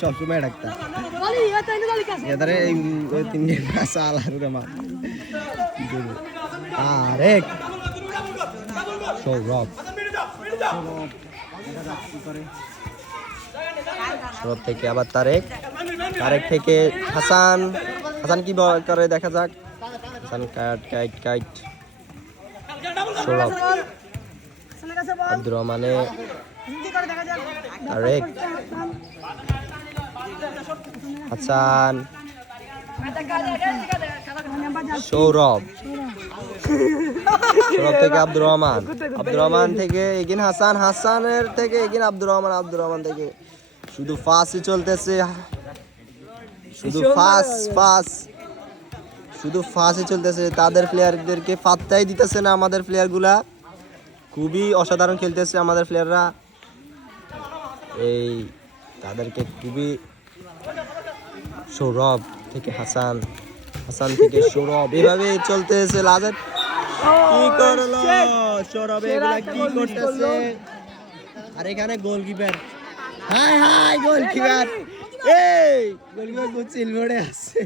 সবসময় ডাকতাম এদারে এই তিন সাল আর মা তারেক সৌরভ সৌরভ থেকে আবার তারেক তারেক থেকে হাসান হাসান কি করে দেখা যাক হাসান কাইট সৌরভ আব্দুর রহমানে তারেক হাসান সৌরভ সৌরভ থেকে আব্দুর রহমান থেকে এগিন হাসানের থেকে এগিন আব্দুর রহমান থেকে শুধু ফাঁসই চলতেছে শুধু ফাঁসই চলতেছে তাদের প্লেয়ারদেরকে পাত্তাই দিতেছে না আমাদের প্লেয়ারগুলা খুবই অসাধারণ খেলতেছে আমাদের প্লেয়াররা এই তাদেরকে খুবই সৌরভ থেকে হাসান থেকে সৌরভ এভাবে চলতেছে লাজের কি করলো সৌরভ এগুলা কি করতেছে আর এখানে গোলকিপার হাই গোলকিপার এই গোলকিপার সিলভারে আছে